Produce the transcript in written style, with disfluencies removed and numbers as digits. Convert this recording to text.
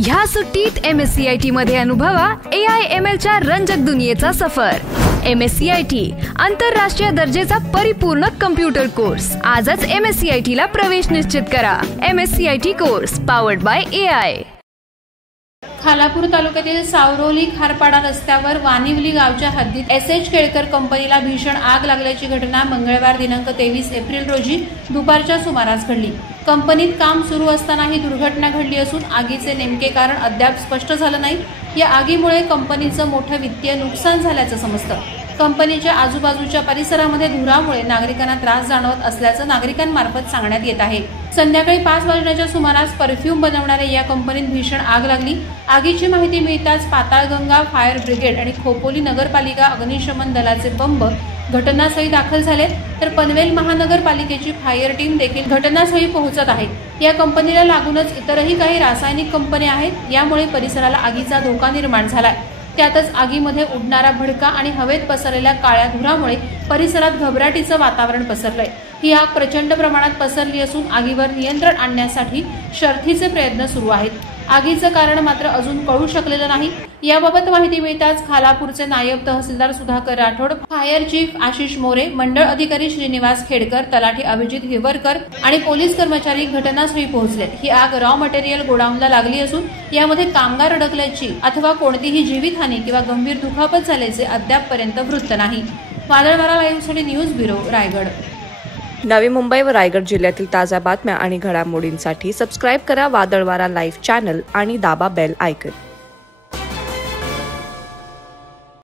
ह्या सुट्टीत MSCIT मध्ये अनुभवा AI/ML च्या रंजक दुनियेचा सफर। MSCIT आंतरराष्ट्रीय दर्जेचा परिपूर्ण कम्प्युटर कोर्स। आजच MSCIT ला प्रवेश निश्चित करा। MSCIT course powered by AI। Khalapur तालुक्यातील सावरोली खारपाडा रस्त्यावर वानिवली गावच्या हद्दीत SH केळकर कंपनीला भीषण आग लागल्याची घटना मंगळवार दिनांक 23 एप्रिल रोजी दुपारच्या सुमारास घडली। कंपनीत काम सुरू असताना ही दुर्घटना घडली असून आगीचे नेमके कारण अद्याप स्पष्ट झालं नाही। या आगीमुळे कंपनीचं मोठं वित्तीय नुकसान झाल्याचं समजतं। कंपनीच्या आजूबाजूच्या परिसरामध्ये धुरामुळे नागरिकांना त्रास जाणवत असल्याचं नागरिकांमार्फत सांगण्यात येत आहे। संध्याकाळी 5 वाजण्याच्या सुमारास परफ्यूम बनवणाऱ्या या कंपनीत भीषण आग लागली। आगीची माहिती मिळताच पाताळगंगा फायर ब्रिगेड आणि खोपोली नगरपालिका अग्निशमन दलाचे बंब घटनास्थळी दाखल झाले, तर पनवेल महानगरपालिकेची फायर टीम देखील घटनास्थळी पोहोचत आहे। या कंपनीला लागूनच इतरही काही रासायनिक कंपन्या आहेत, यामुळे परिसराला आगीचा धोका निर्माण झालाय। त्यातच आगीमध्ये उडणारा भडका आणि हवेत पसरलेल्या काळ्या धुरामुळे परिसरात घबराटीचं वातावरण पसरलंय। ही आग प्रचंड प्रमाणात पसरली असून आगीवर नियंत्रण आणण्यासाठी शर्थीचे प्रयत्न सुरू आहेत। आगीचं कारण मात्र अजून कळू शकलेलं नाही। याबाबत माहिती मिळताच खालापूरचे नायब तहसीलदार सुधाकर राठोड, फायर चीफ आशिष मोरे, मंडळ अधिकारी श्रीनिवास खेडकर, तलाठी अभिजित हिवरकर आणि पोलीस कर्मचारी घटनास्थळी पोहोचले। ही आग रॉ मटेरियल गोडाऊनला लागली असून यामध्ये कामगार अडकल्याची अथवा कोणतीही जीवितहानी किंवा गंभीर दुखापत झाल्याचे अद्यापपर्यंत वृत्त नाही। वादळवारा लाईव्हसाठी न्यूज ब्युरो, रायगड। नवी मुंबई व रायगड जिल्ह्यातील ताज्या बातम्या आणि घडामोडींसाठी सबस्क्राईब करा वादळवारा लाईव्ह चॅनल आणि दाबा बेल आयकॉन।